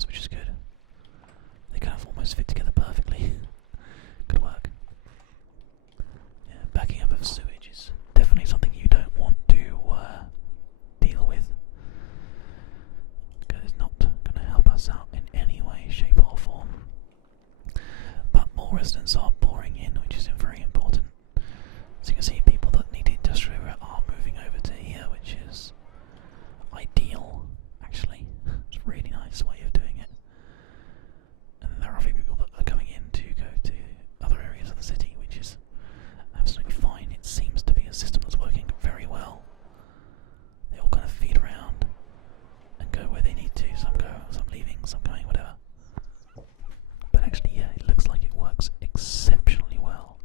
house, which is good. They kind of almost fit together perfectly. Good work. Yeah, backing up of sewage is definitely something you don't want to deal with, because it's not going to help us out in any way, shape or form. But more residents are pouring in, which is very important. So you can see people that need industrial are moving over to here, which is ideal, actually. It's a really nice way of doing it. And then there are a few people that are coming in to go to other areas of the city, which is absolutely fine. It seems to be a system that's working very well. They all kind of feed around and go where they need to. Some go, some leaving, some going, whatever. But actually, yeah, it looks like it works exceptionally well.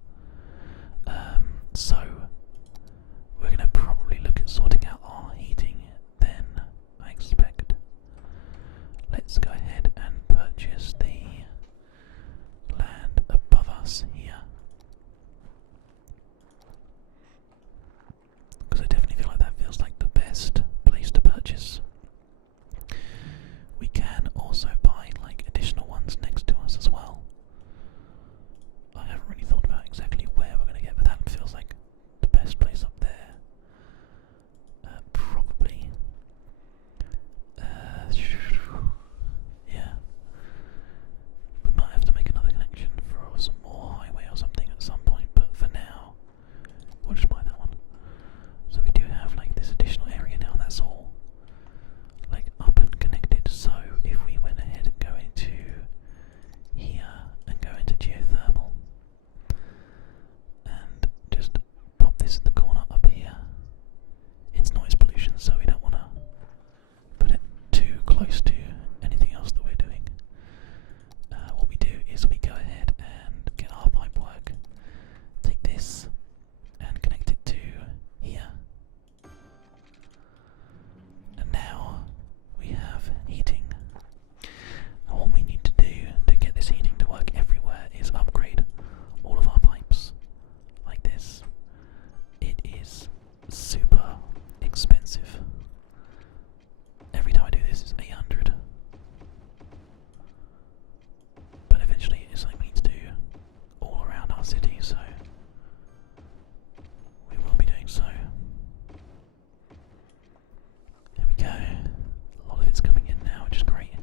So we're going to probably look at sorting out our heating then, I expect. Let's go ahead and purchase the land above us here, because I definitely feel like that feels like the best place to purchase. We can also buy like additional ones next to us as well. I haven't really thought about exactly where we're going to get, but that feels like the best place up there. Probably. Yeah. We might have to make another connection for some more highway or something at some point, but for now, we'll just buy that one. So we do have like this additional area now, that's all like up and connected. So if we went ahead and go into here and go into geothermal and just pop this in the corner up here, it's noise pollution, so we don't want to put it too close to anything else that we're doing. What we do is we go ahead and get our pipe work, take this and connect it to here. And now we have heating. And what we need to do to get this heating to work everywhere is upgrade all of our pipes like this. It is super expensive. Every time I do this, it's 800. But eventually it's something we need to do all around our city, so we will be doing so. There we go. A lot of it's coming in now, which is great.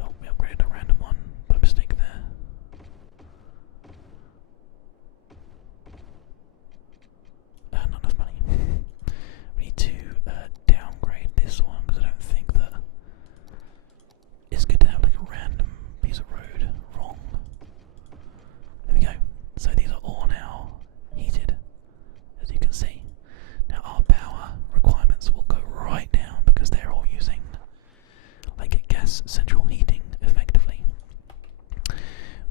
Oh, we upgraded a random one by mistake there. Not enough money. We need to downgrade this one, because I don't think that it's good to have like a random piece of road wrong. There we go. So these are all now heated, as you can see. Now our power requirements will go right down because they're all using like gas central heating effectively.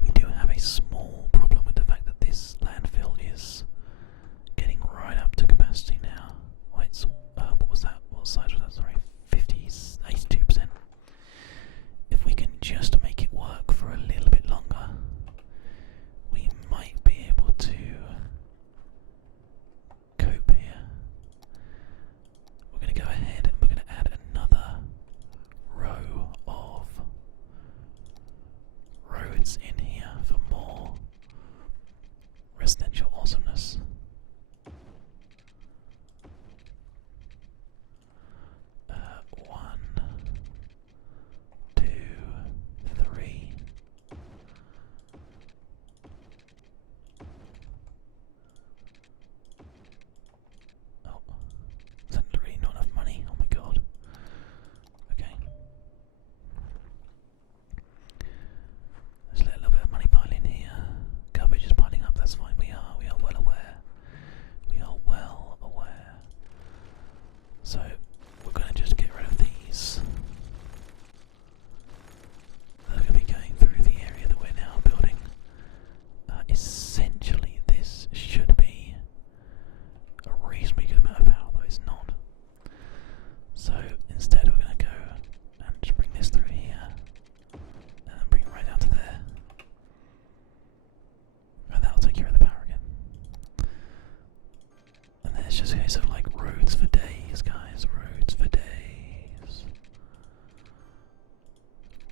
We do have a small problem with the fact that this landfill is getting right up to capacity now. Wait, what was that? What size was that? Sorry, 82%. If we can just make it work for a little bit longer, we might be able to cope here. We're going to go ahead and we're going to add another row of roads in here for more residential awesomeness. 1, 2, 3. Oh, is that really not enough money? Oh my god. Okay. Let's let a little bit of money pile in here. Garbage is piling up, that's fine. We are well aware.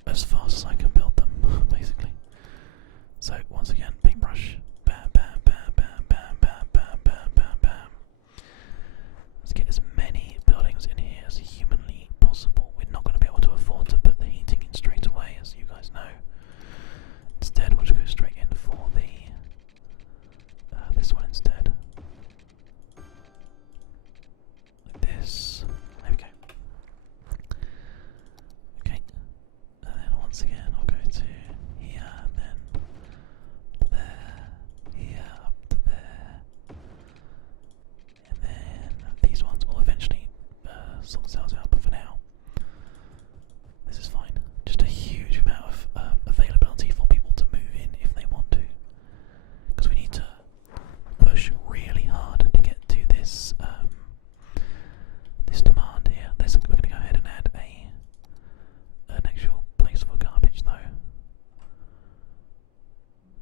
as fast as I can build them, basically. So once again, paintbrush, bam, bam, bam, bam, bam, bam, bam, bam, bam, bam. Let's get as many buildings in here as humanly possible. We're not going to be able to afford to put the heating in straight away, as you guys know. Instead, we'll just go straight in for the this one instead. Like this. There we go. Okay. And then once again, I'll go to here, and then there, here, up to there. And then these ones will eventually sort themselves out, but for now, this is fine. Just a huge amount of availability for people to move in if they want to, because we need to push really hard to get to this this demand here. We're going to go ahead and add an actual place for garbage though. I'm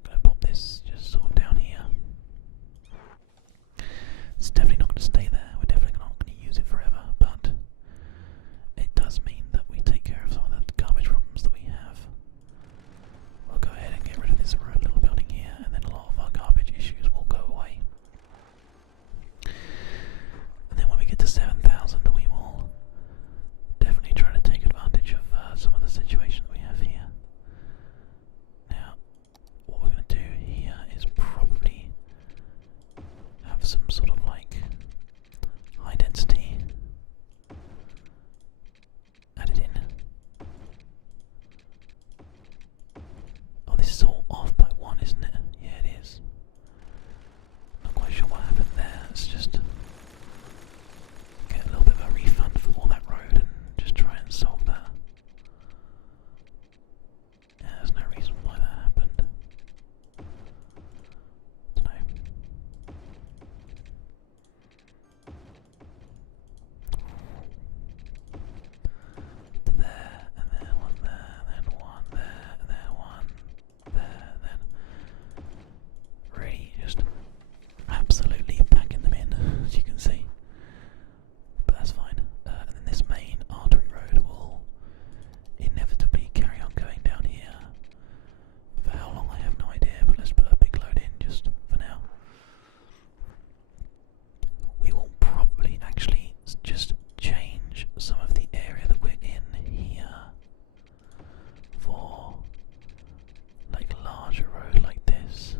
going to pop this just sort of down here. It's definitely not going to stay there. We're definitely not going to use it forever, but it does mean that we take care of some of the garbage problems that we have. We'll go ahead and get rid of this little building here, and then a lot of our garbage issues will go away. And then when we get to 7,000, we will definitely try to take advantage of some of the situation that we have here. Now, what we're going to do here is probably have some sort of like high density added in. Oh, this is all off by one, isn't it? Yeah, it is. Not quite sure what happened there. Let's just get a little bit of a refund for all that road and just try and solve that. Yeah, there's no reason why that happened. Dunno. There, and then one there, and then one there, and then one there, and then really just absolutely packing them in, as you can see. But that's fine. And then this main artery road will inevitably carry on going down here. For how long I have no idea, but let's put a big load in just for now. We will probably actually just change some of the area that we're in here for like larger road like this.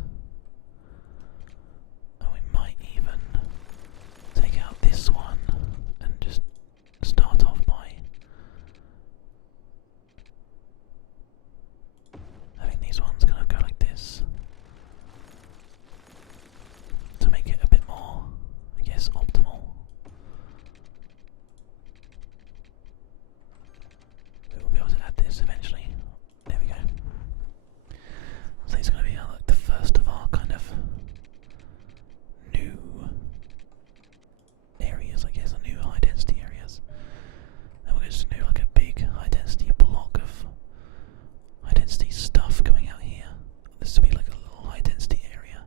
And we might even take out this one and just start off by having these ones kind of go like this to make it a bit more, I guess, optimal. We will be able to add this eventually. There we go. So it's going to be like the first of our kind of new areas, I guess, new high density areas. Then we're just going to do like a big high density block of high density stuff going out here. This will be like a little high density area.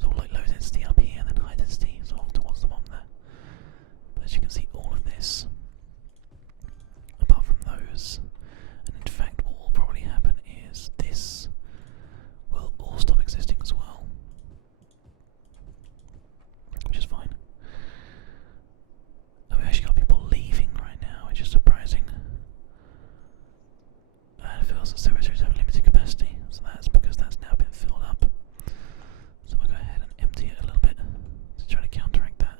So like low density up here, and then high density sort of towards the bottom there. But as you can see, all of this, apart from those, and in fact what will probably happen is this will all stop existing as well, which is fine. And we actually got people leaving right now, which is surprising. And it feels that services have limited capacity, so that's because that's now been filled up. So we'll go ahead and empty it a little bit to try to counteract that.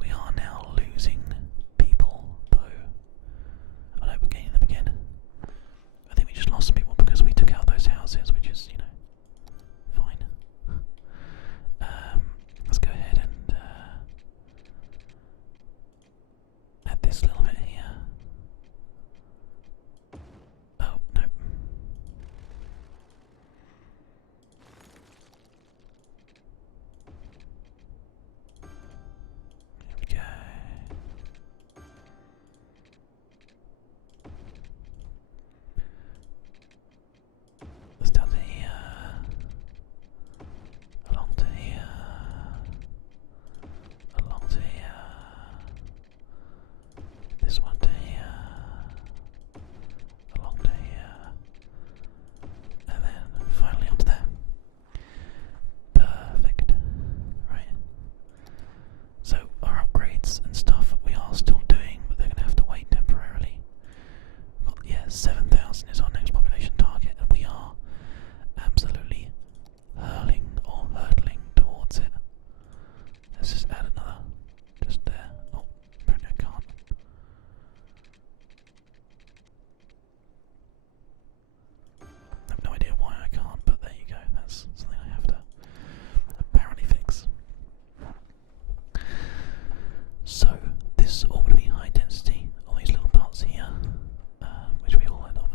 We are now losing people, though. I know we're gaining them again. 7,000 is our next population target, and we are absolutely hurtling towards it. Let's just add another, just there. Oh, apparently I can't. I have no idea why I can't, but there you go. That's something I have to apparently fix. So, this is all going to be high density, all these little parts here, which we all end up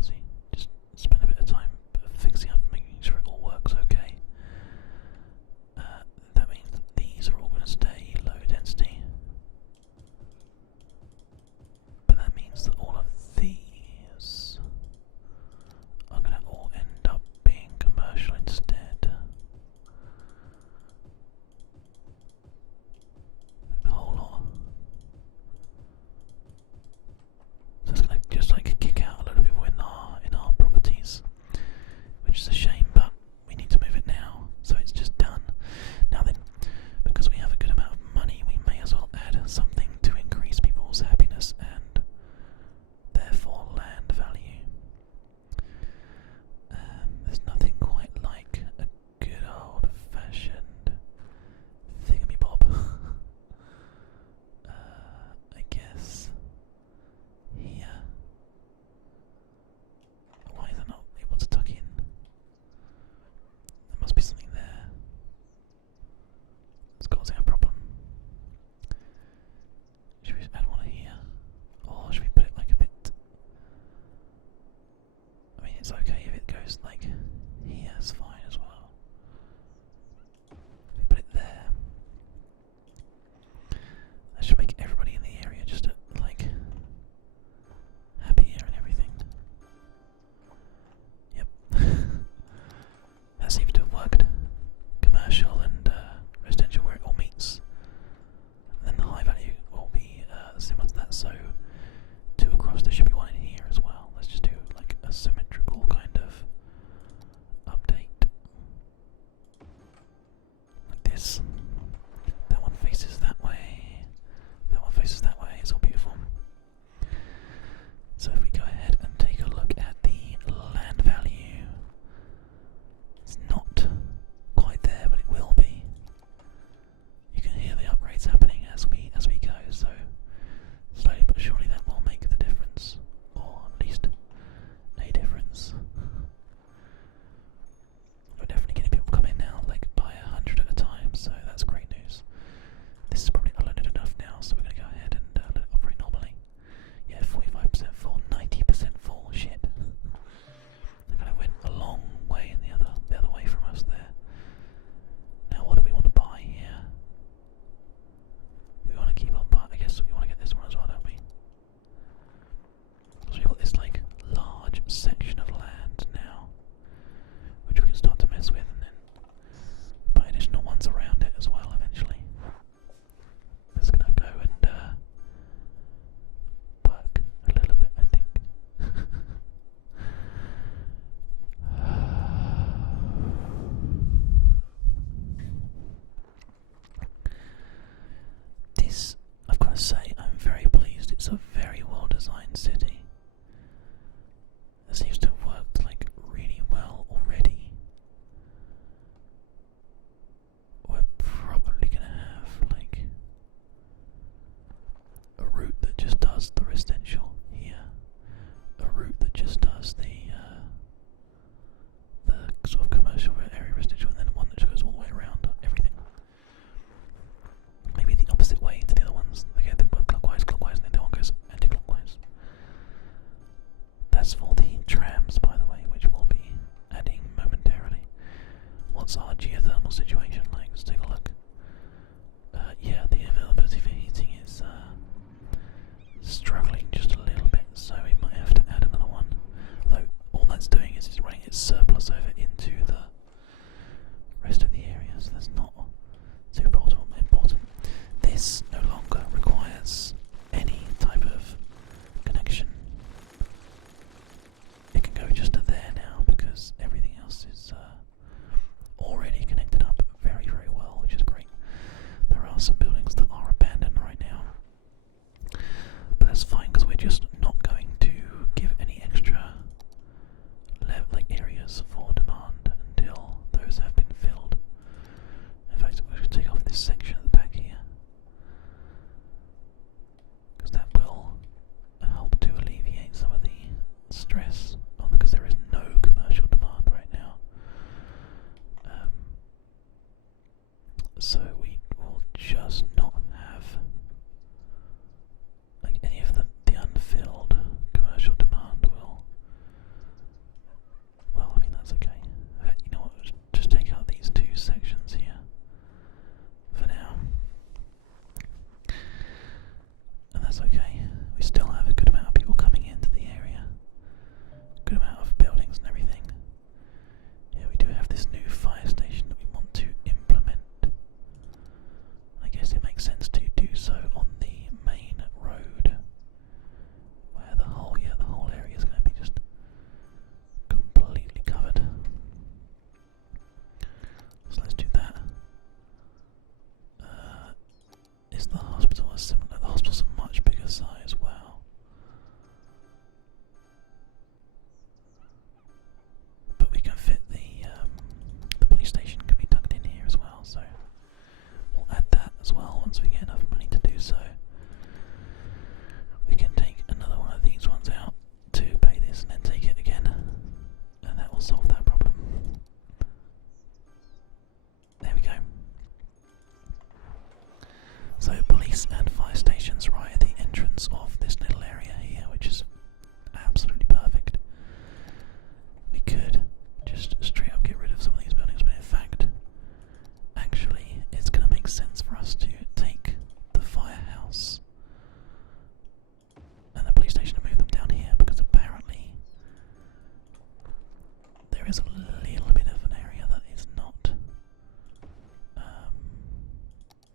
is a little bit of an area that is not,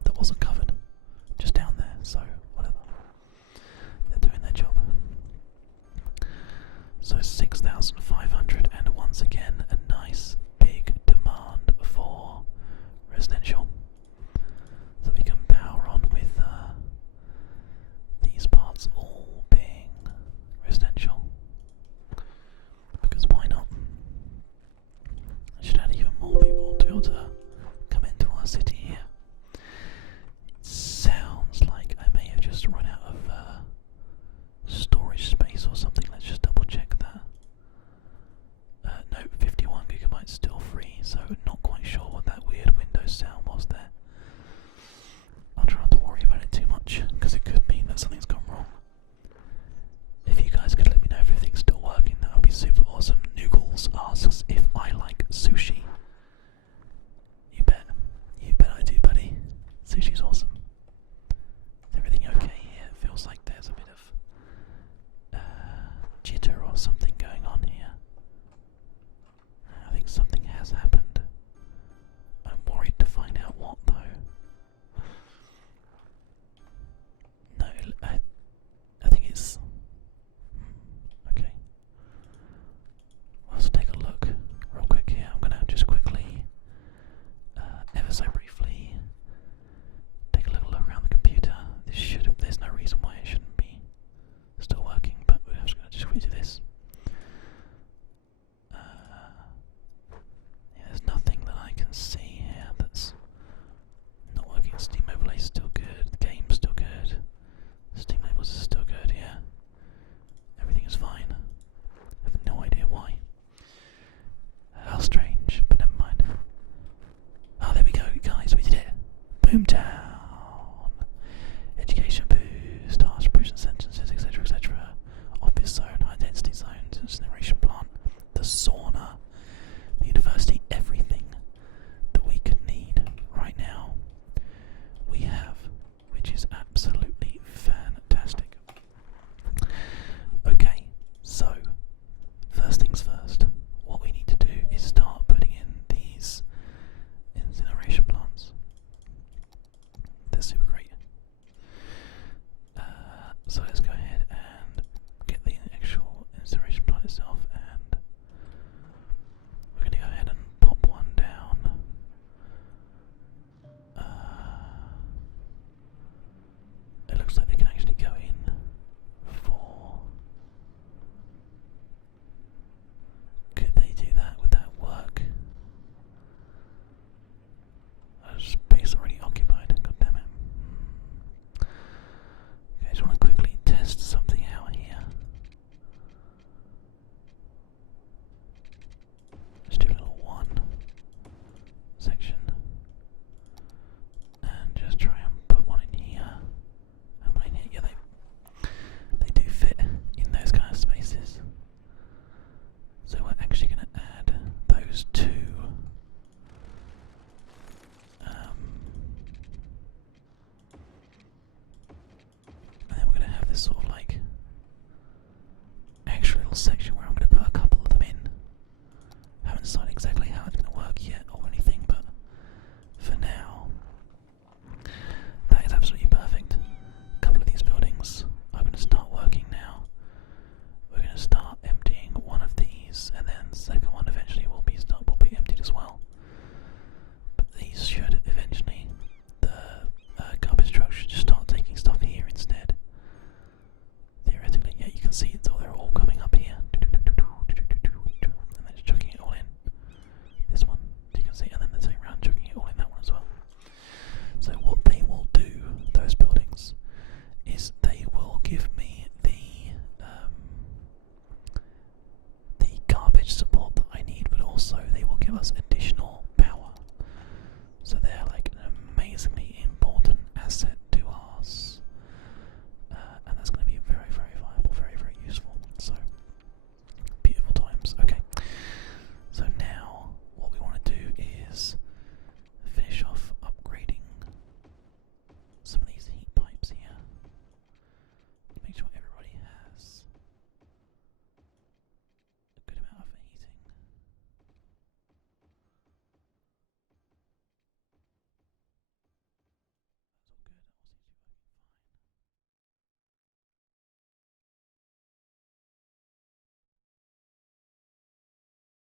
that wasn't covered, just down there, so whatever. They're doing their job. So 6,500, and once again a nice big demand for residential. So we can power on with these parts all being residential. Because why not? I should add even more people to be able to come into our city here. It sounds like I may have just run out of storage space or something. Let's just double check that. No, 51 gigabytes still free, so not quite sure what that weird Windows sound was there. I'll try not to worry about it too much, because it could mean that something's gone wrong. If you guys could let me know if everything's still working, that would be super awesome. Noogles asks if I like sushi. You bet I do, buddy. Sushi's awesome. Is everything okay here? It feels like there's a bit of jitter or something going on here. I think something has happened. I'm worried to find out what though. No, I think it's... okay. Let's take a look real quick here. I'm gonna just quickly, ever so briefly, take a little look around the computer. There's no reason why it shouldn't be still working, but we're just gonna quickly do this. Yeah, there's nothing that I can see here that's not working. Steam overlay is still good, the game's still good, Steam labels are still good, yeah. Everything is fine. I have no idea why. How strange, but never mind. Oh, there we go, guys, we did it. Boomtown. Education boost, task prison sentences, etc., etc. Office zone, high density zones, incineration plant, the sauna, the university, everything that we could need right now we have, which is absolutely fantastic. Okay, so first things first, what we need to do is start putting in these incineration plants. They're super great. So let's go ahead and get the actual incineration plant itself, and we're going to go ahead and pop one down. It looks like they can actually go in for... could they do that? Would that work? Space already occupied, god damn it. Okay, I just want to quickly test something out here. Let's do a little one section. And just try and put one in here. And one in here. Yeah, they do fit in those kind of spaces. So we're actually going to add those two. And then we're going to have this sort of like extra little section